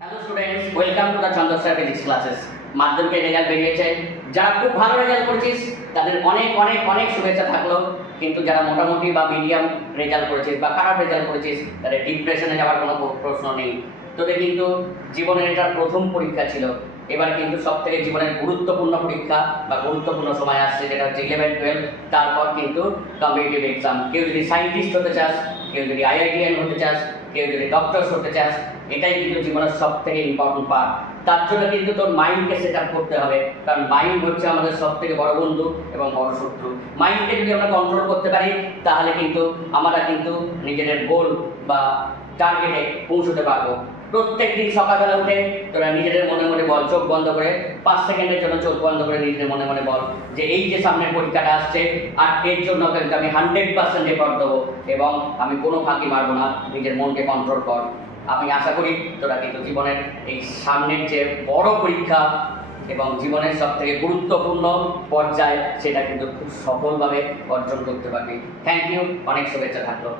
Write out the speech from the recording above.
Hello students, welcome to the Chandra sir physics classes. মাধ্যমিকের result বেরিয়েছে। যারা খুব ভালো রেজাল্ট করেছিস তাদের অনেক অনেক অনেক শুভেচ্ছা থাকলো, কিন্তু যারা মোটামুটি বা মিডিয়াম রেজাল্ট করেছিস বা খারাপ রেজাল্ট করেছিস তাদের ডিপ্রেশনে যাওয়ার কোনো প্রশ্ন নেই। তোদের কিন্তু জীবনের এটা প্রথম পরীক্ষা ছিল। এবার কিন্তু সব থেকে জীবনের গুরুত্বপূর্ণ পরীক্ষা বা গুরুত্বপূর্ণ সময় আসছে, যেটা হচ্ছে 11-12। তারপর কিন্তু কম্পিটিটিভ এক্সাম। কেউ যদি সায়েন্টিস্ট হতে চাস, কেউ যদি আইআইটিএন হতে চাস, কেউ যদি ডক্টরস হতে চাস, এটাই কিন্তু জীবনের সব থেকে ইম্পর্টেন্ট পার্ট। তার জন্য কিন্তু তোর মাইন্ডকে সেট আপ করতে হবে, কারণ মাইন্ড হচ্ছে আমাদের সব থেকে বড় বন্ধু এবং বড় শত্রু। মাইন্ডকে যদি আমরা কন্ট্রোল করতে পারি তাহলে কিন্তু আমরা কিন্তু নিজেদের গোল বা টার্গেটে পৌঁছতে পারবো। প্রত্যেক দিন সকালবেলা উঠে তোরা নিজেদের মনে মনে বল, চোখ বন্ধ করে 5 সেকেন্ডের জন্য চোখ বন্ধ করে নিজেদের মনে মনে বল যে এই যে সামনের পরীক্ষাটা আসছে আর এর জন্য কিন্তু আমি 100% এফর্ট দেবো এবং আমি কোনো ফাঁকি মারবো না। নিজের মনকে কন্ট্রোল কর। আমি আশা করি তোরা কিন্তু জীবনের এই সামনের যে বড় পরীক্ষা এবং জীবনের সব থেকে গুরুত্বপূর্ণ পর্যায় সেটা কিন্তু খুব সফলভাবে অর্জন করতে পারবি। থ্যাংক ইউ, অনেক শুভেচ্ছা থাকলো।